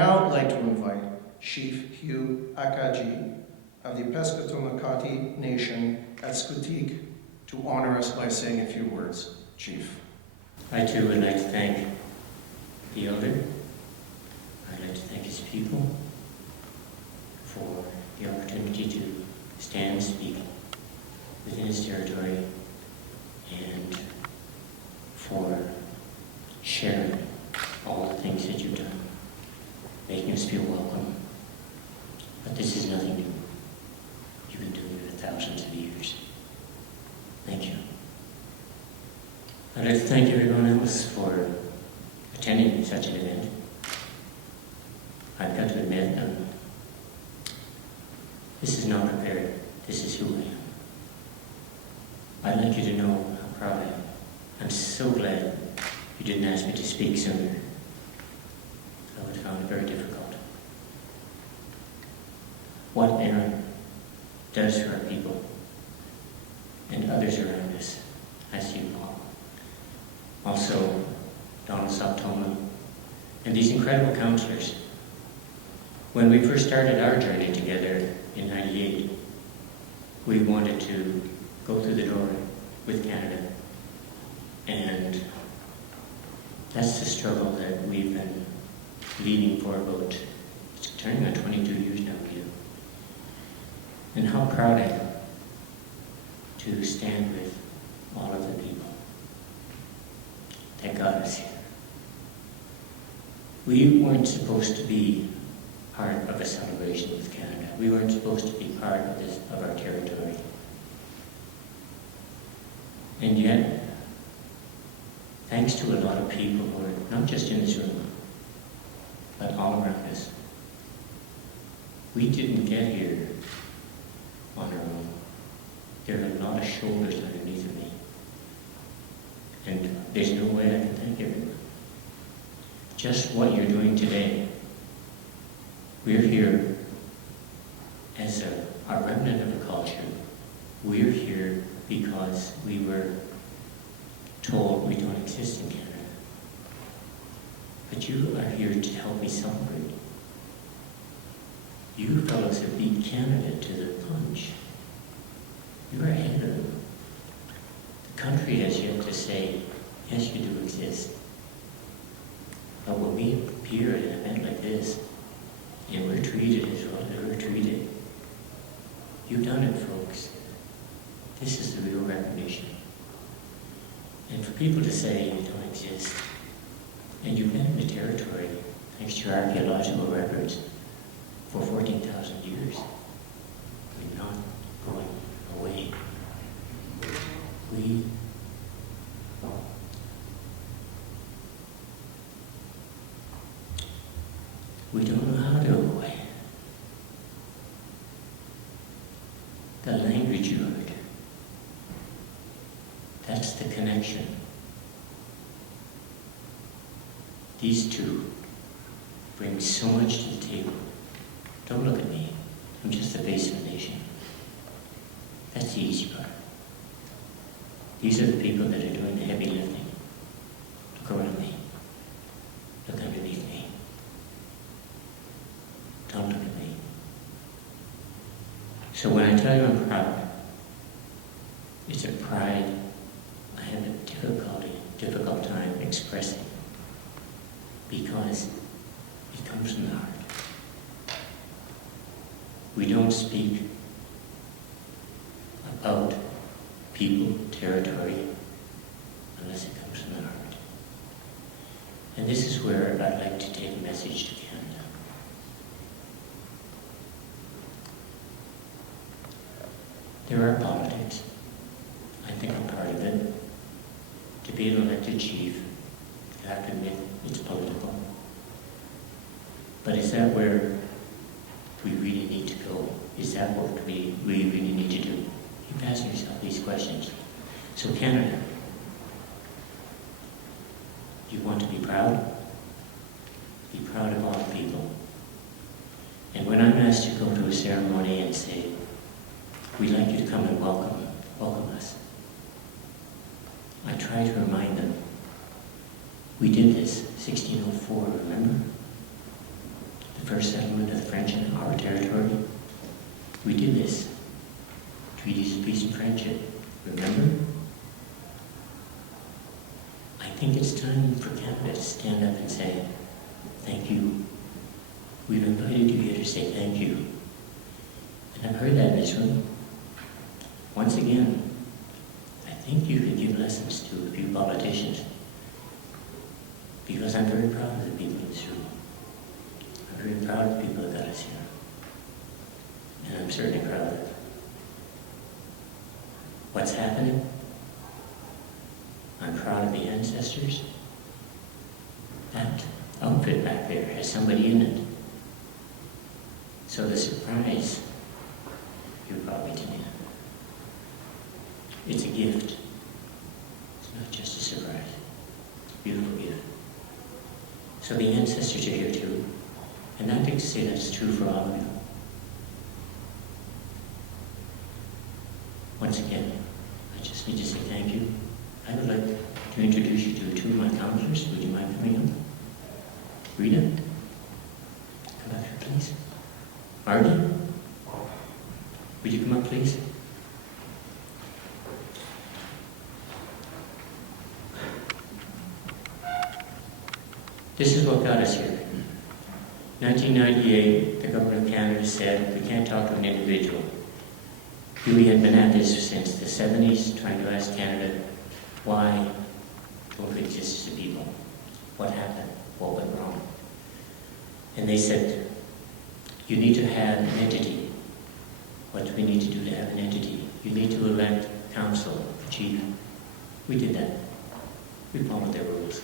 Now I'd like to invite Chief Hugh Akaji of the Pescatomakati Nation at Squetik to honor us by saying a few words. Chief. I too would like to thank the elder. I'd like to thank his people for the opportunity to stand and speak within his territory and for sharing all the things that you've done, making us feel welcome. But this is nothing new. You've been doing it for thousands of years. Thank you. I'd like to thank everyone else for attending such an event. I've got to admit, this is not prepared. This is who I am. I'd like you to know how proud I am. I'm so glad you didn't ask me to speak sooner. I would have found it very difficult. What Aaron does for our people and others around us, as you know. Also, Donald Soptoma and these incredible counselors. When we first started our journey together in '98, we wanted to go through the door with Canada. And that's the struggle that we've been leading for about, it's turning on 22 years now, Peter. And how proud I am to stand with all of the people that got us here. We weren't supposed to be part of a celebration with Canada. We weren't supposed to be part of our territory. And yet, thanks to a lot of people who are not just in this room, but all around us, we didn't get here on our own. There are a lot of shoulders underneath of me. And there's no way I can thank everyone. Just what you're doing today. We're here as a remnant of a culture. We're here because we were told we don't exist in Canada. But you are here to help me celebrate. You fellows have beat Canada to the punch. You're ahead of them. The country has yet to say, yes, you do exist. But when we appear at an event like this, and we're treated as well as we're treated, you've done it, folks. This is the real recognition. And for people to say you don't exist, and you've been in the territory, thanks to your archaeological records, for 14,000 years, we're not going away. We don't know how to go away. The language you heard, that's the connection. These two bring so much to the table. Don't look at me. I'm just the face of the nation. That's the easy part. These are the people that are doing the heavy lifting. Look around me. Look underneath me. Don't look at me. So when I tell you I'm proud, it's a pride I have a difficult time expressing, because it comes from the heart. We don't speak about people, territory, unless it comes from the heart. And this is where I'd like to take a message to Canada. There are politics. I think I'm part of it. To be an elected chief, you have to admit it's political. But is that where we really need to go? Is that what we really need to do? Keep asking yourself these questions. So Canada, you want to be proud? Be proud of all people. And when I'm asked to go to a ceremony and say, we'd like you to come and welcome us, I try to remind them, we did this 1604, remember? the first settlement of the French in our territory. We did this. Treaties of peace and friendship. Remember? I think it's time for Canada to stand up and say, thank you. We've invited you here to say thank you. And I've heard that in this room. Once again, I think you could give lessons to a few politicians, because I'm very proud of the people in this room. I'm very proud of the people that got us here. And I'm certainly proud of what's happening. I'm proud of the ancestors. That outfit back there has somebody in it. So the surprise, you probably didn't. It's a gift. It's not just a surprise. It's a beautiful gift. So the ancestors are here too. And I'd like to say that's true for all of you. Once again, I just need to say thank you. I would like to introduce you to two of my counselors. Would you mind coming up? Rita? Come up here, please. Marty? Would you come up, please? This is what got us here. 1998, the government of Canada said we can't talk to an individual. We had been at this since the 70s, trying to ask Canada why don't we exist as a people? What happened? What went wrong? And they said, you need to have an entity. What do we need to do to have an entity? You need to elect council, chief. We did that. We followed their rules.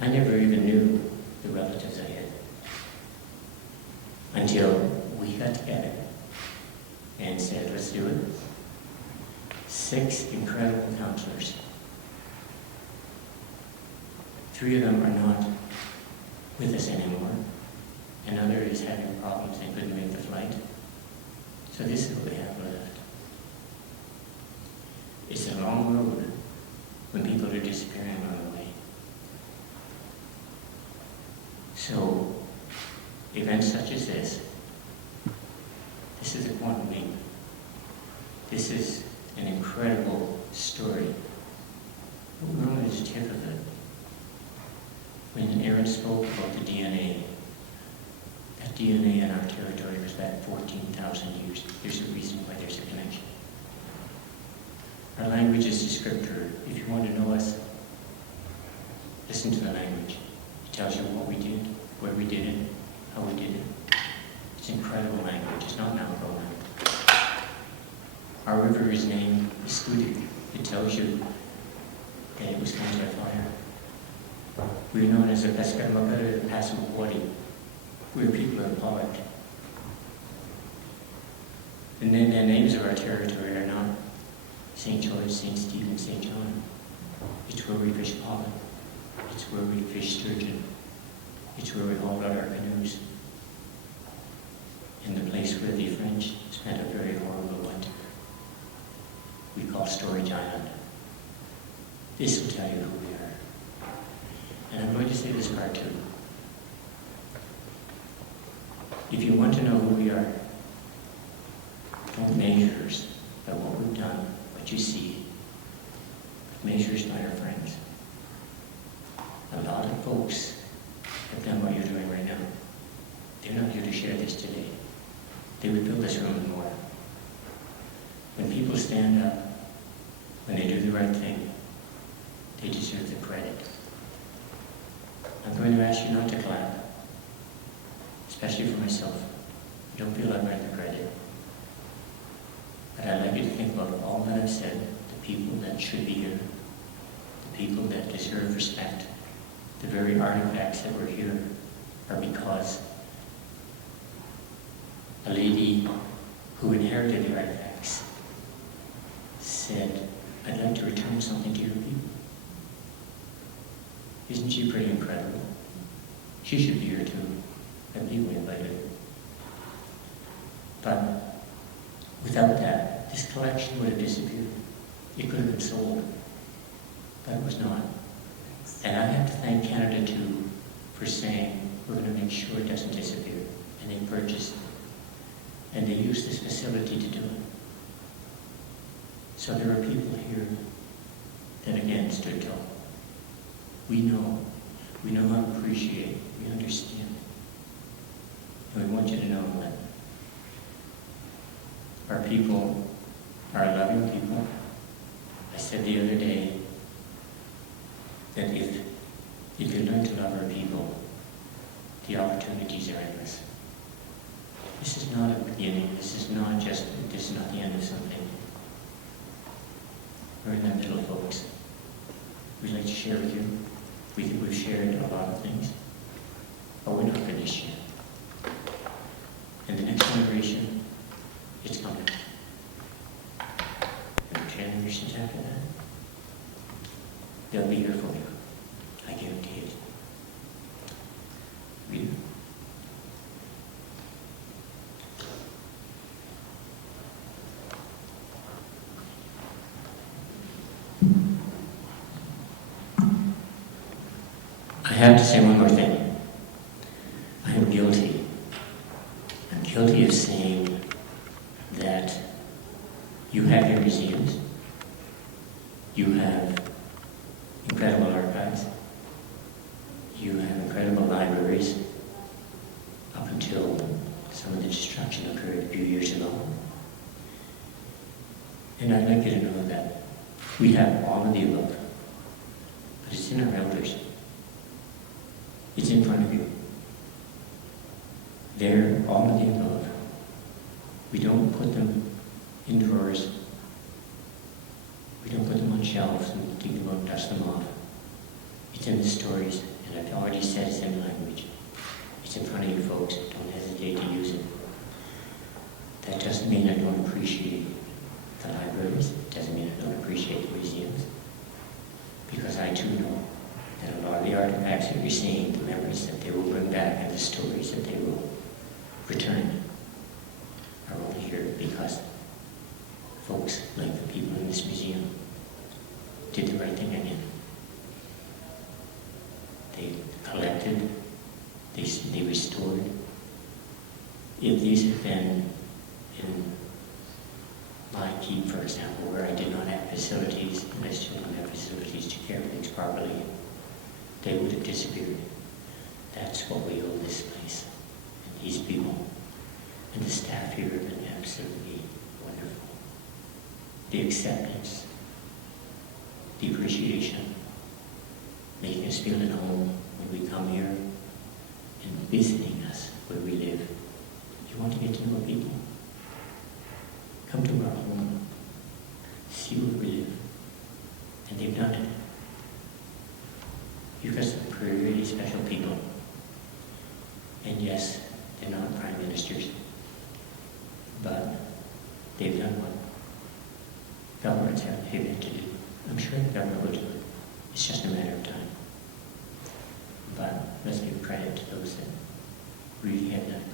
I never even knew the relatives I had until we got together and said, let's do it. 6 incredible counselors. 3 of them are not with us anymore. Another is having problems and couldn't make the flight. So this is what we have left. It's a long road when people are disappearing on the way. So, events such as this is a quantum leap. This is an incredible story. But we're only the tip of it. When Aaron spoke about the DNA, that DNA in our territory was back 14,000 years. There's a reason why there's a connection. Our language is descriptor. If you want to know us, listen to the language. It tells you what we did, where we did it, how we did it. It's incredible language. It's not Malco language. Our river is named Skudik. It tells you that it was caused by fire. We're known as the Pescamacare of Passamaquoddy. We're people of Pollock. And then the names of our territory are not St. George, St. Stephen, St. John. It's where we fish pollock. It's where we fish sturgeon. It's where we hauled out our canoes. In the place where the French spent a very horrible winter. We call Storage Island. This will tell you who we are. And I'm going to say this part too. If you want to know who we are, don't measure us by what we've done, what you see, but measure us by our friends. A lot of folks have done what you're doing right now. They're not here to share this today. They would build this room and more. When people stand up, when they do the right thing, they deserve the credit. I'm going to ask you not to clap, especially for myself. I don't feel I've earned the credit. But I'd like you to think about all that I've said, the people that should be here, the people that deserve respect. The very artifacts that were here are because a lady who inherited the artifacts said, I'd like to return something to your people. Isn't she pretty incredible? She should be here too. I believe we invited her. But without that, this collection would have disappeared. It could have been sold, but it was not. And I have to thank Canada too for saying, we're going to make sure it doesn't disappear. And they purchased it. And they used this facility to do it. So there are people here that again stood tall. We know how to appreciate, we understand. And we want you to know that our people are loving people. I said the other day that if you learn to love our people, the opportunities are endless. This is not a beginning, this is not the end of something. We're in the middle, folks. We'd like to share with you. We think we've shared a lot of things, but we're not finished yet. And the next generation, it's coming. And the generations after that, they'll be here for you. I guarantee it. We I have to say one more thing. I am guilty. I'm guilty of saying that you have your museums, you have incredible archives, you have incredible libraries, up until some of the destruction occurred a few years ago. And I'd like you to know that we have all of the above, but it's in our elders. It's in front of you. They're all of the above. We don't put them in drawers. We don't put them on shelves and dig them up, dust them off. It's in the stories, and I've already said it's in language. It's in front of you folks. Don't hesitate to use it. That doesn't mean I don't appreciate the libraries. It doesn't mean I don't appreciate the museums. Because I too know that a lot of the artifacts that you're seeing, the memories that they will bring back and the stories that they will return are only here because folks like the people in this museum did the right thing again. They collected, they restored. If these had been in my keep, for example, where I did not have facilities, and I still don't have facilities to carry things properly, they would have disappeared. That's what we owe this place and these people. And the staff here have been absolutely wonderful. The acceptance, the appreciation, making us feel at home when we come here, and visiting us where we live. You want to get to know people? Come to our home, see where we live. And they've done it. You've got some really special people. And yes, they're not prime ministers, but they've done what governments have had to do. I'm sure the government will do it. It's just a matter of time. But let's give credit to those that really have done it.